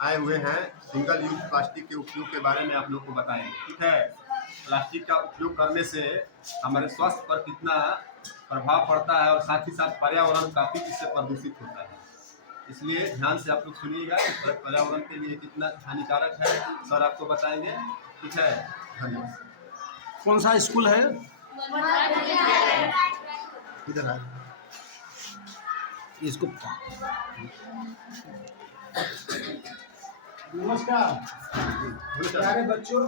आए हुए हैं सिंगल यूज प्लास्टिक के उपयोग के बारे में आप लोग को बताएंगे। ठीक है, प्लास्टिक का उपयोग करने से हमारे स्वास्थ्य पर कितना प्रभाव पड़ता है और साथ ही साथ पर्यावरण काफ़ी इससे प्रदूषित होता है। इसलिए ध्यान से आप लोग सुनिएगा कि पर्यावरण के लिए कितना हानिकारक है, सर आपको बताएंगे। ठीक है, धन्यवाद। कौन सा स्कूल है? इधर है इसको। नमस्कार प्यारे बच्चों,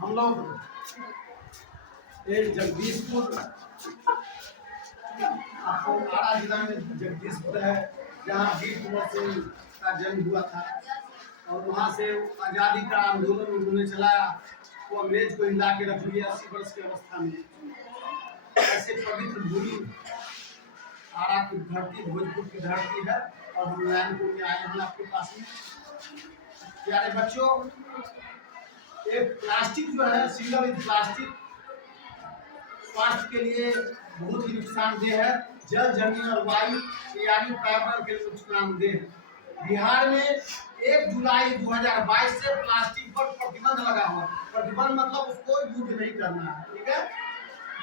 हम लोग एक जगदीशपुर, आपको आरा जिला में जगदीशपुर है, जहाँ वीर कुंवर सिंह का जन्म हुआ था और वहाँ से आज़ादी का आंदोलन उन्होंने चलाया। वो अंग्रेज को हिला के रख लिया 80 वर्ष की अवस्था में। ऐसे पवित्र भूमि आरा की धरती, भोजपुर की धरती है और हम नारायणपुर में आए हैं आपके पास में। प्यारे बच्चों, एक प्लास्टिक जो है, सिंगल यूज प्लास्टिक स्वास्थ्य के लिए बहुत ही नुकसानदेह है। जल, जमीन और वायु यानी पर्यावरण के लिए नुकसानदेह है। बिहार में 1 जुलाई 2022 से प्लास्टिक पर प्रतिबंध लगा हुआ। प्रतिबंध मतलब उसको यूज नहीं करना है, ठीक है।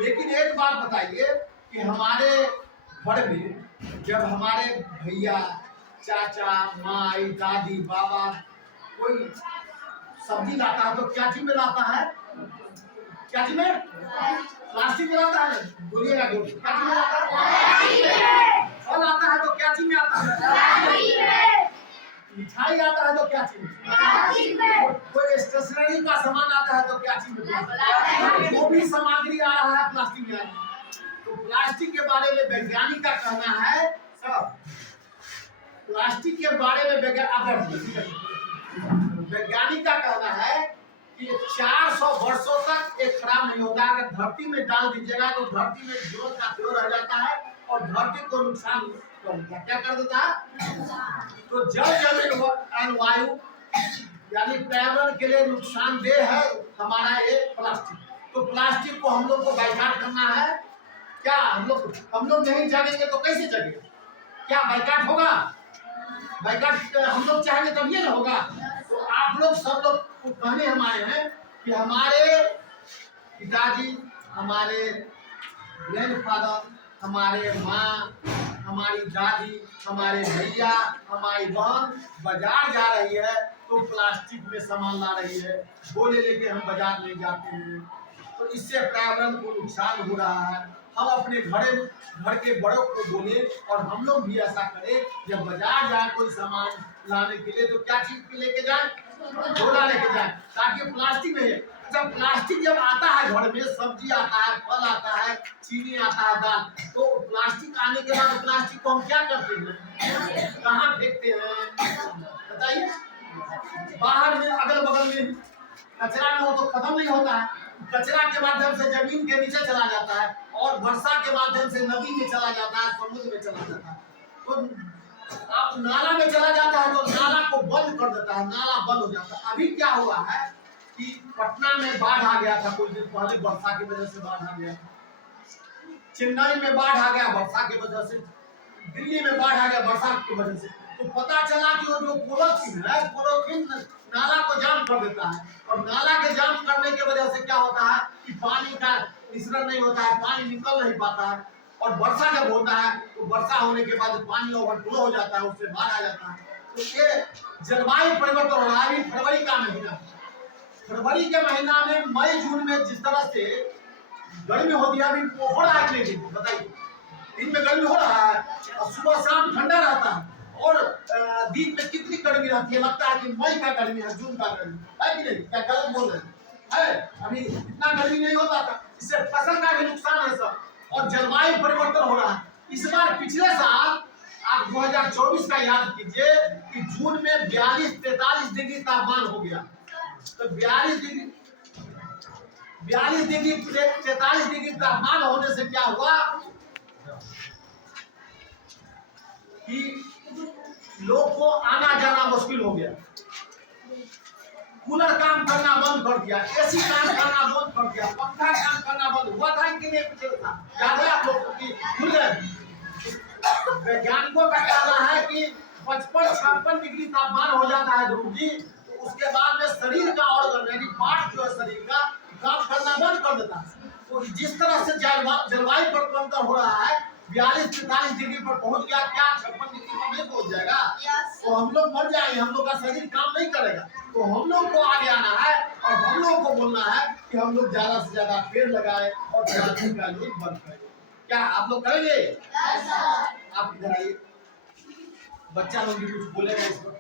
लेकिन एक बात बताइए कि हमारे घर में जब हमारे भैया, चाचा, माई, दादी, बाबा कोई सब्जी लाता है तो क्या चीज में लाता है? क्या चीज में? प्लास्टिक में लाता है। बोलिएगा जो क्या चीज में लाता है? फल आता है तो क्या चीज में आता है? मिठाई आता है तो क्या चीज में? कोई स्टेशनरी का सामान आता है तो क्या चीज में? वो भी सामग्री आ रहा है प्लास्टिक में। तो प्लास्टिक के बारे में वैज्ञानिक का कहना है, सब प्लास्टिक के बारे में वैज्ञानिक का कहना है कि 400 वर्षों तक एक खराब नहीं होता है। अगर धरती में डाल दीजिएगा तो धरती में जोर का त्यों रह जाता है और धरती को नुकसान क्या कर देता है। तो जल, जमीन और वायु यानी पर्यावरण के लिए नुकसानदेह है हमारा ये प्लास्टिक। तो प्लास्टिक को हम लोग को बाइकाट करना है। क्या हम लोग नहीं जगेंगे तो कैसे जगेंगे? क्या बाइकाट होगा? बाइकाट हम लोग चाहेंगे तब ये ना होगा। तो आप लोग सब लोग को कहने हम आए हैं कि हमारे पिताजी, हमारे ग्रैंडफादर, हमारे माँ, हमारी दादी, हमारे भैया, हमारी बहन बाजार जा रही है तो प्लास्टिक में सामान ला रही है। बोले लेके हम बाजार नहीं जाते हैं तो इससे पर्यावरण को नुकसान हो रहा है। हम अपने घर के बड़ों को बोले और हम लोग भी ऐसा करें, जब बाजार जाए कोई सामान लाने के लिए तो क्या चीज लेके जाए? झोला लेके जाए, ताकि प्लास्टिक में। जब प्लास्टिक जब आता है घर में, सब्जी आता है, फल आता है, चीनी आता है, दाल, तो प्लास्टिक आने के बाद प्लास्टिक को हम क्या करते हैं? कहाँ फेंकते हैं बताइए? बाहर में, अगल बगल में कचरा में हो तो खत्म नहीं होता है। कचरा के माध्यम से जमीन के नीचे चला जाता है और वर्षा के माध्यम से नदी में चला जाता है, समुद्र में चला जाता है। तो आप नाला में चला जाता है तो नाला को बंद कर देता है, नाला बंद हो जाता है। अभी क्या हुआ है कि पटना में बाढ़ आ गया था कुछ दिन पहले, वर्षा की वजह से बाढ़ आ गया। चेन्नई में बाढ़ आ गया वर्षा की वजह से, दिल्ली में बाढ़ आ गया वर्षा की वजह से। तो पता चला कि वो जो पॉलीथीन है, पॉलीथीन नाला को जाम कर देता है और नाला के जाम करने की वजह से क्या होता है कि पानी का मिश्रण नहीं होता है, पानी निकल नहीं पाता है। और वर्षा जब होता है तो वर्षा होने के बाद पानी ओवरफ्लो हो जाता है, उससे बाढ़ आ जाता है। तो ये जलवायु परिवर्तन हो रहा है। अभी फरवरी का महीना, फरवरी के महीना में मई जून में जिस तरह से गर्मी होती है, अभी हो रहा है नहीं, बताइए दिन में गर्मी हो रहा है और सुबह शाम ठंडा रहता है और दिन में कितनी गर्मी रहती है? लगता है कि मई का गर्मी है, जून का गर्मी है कि नहीं? क्या गलत बोल रहे हैं? अभी इतना गर्मी नहीं होता था। इससे फसल का भी नुकसान है सब और जलवायु परिवर्तन हो रहा है। इस बार पिछले साल आप 2024 का याद कीजिए कि जून में 42-43 डिग्री तापमान हो गया। तो 42 डिग्री 43 डिग्री तापमान होने से क्या हुआ कि लोग को आना जाना मुश्किल हो गया। कूलर काम करना बंद कर दिया, एसी काम करना बंद कर दिया, पंखा काम करना बंद हुआ था कि नहीं? पिछले साल याद है आप लोगों की? भूल गए? वैज्ञानिकों का कहना है कि 55-56 डिग्री तापमान हो जाता है ध्रुव जी, तो उसके बाद में शरीर का ऑर्गन यानी पार्ट जो है शरीर का काम करना बंद कर देता है। तो जिस तरह से जलवायु परिवर्तन हो रहा है 42-43 डिग्री पर पहुंच गया, क्या 56 डिग्री पर नहीं पहुंच जाएगा? तो हम लोग मर जाएंगे, हम लोग का शरीर काम नहीं करेगा। तो हम लोग को आगे आना है और हम लोग को बोलना है कि हम लोग ज्यादा से ज्यादा पेड़ लगाए और प्लास्टिक का यूज बंद करेंगे। क्या आप लोग करेंगे? आप इधर आइए, बच्चा लोग भी कुछ बोलेगा इस पर।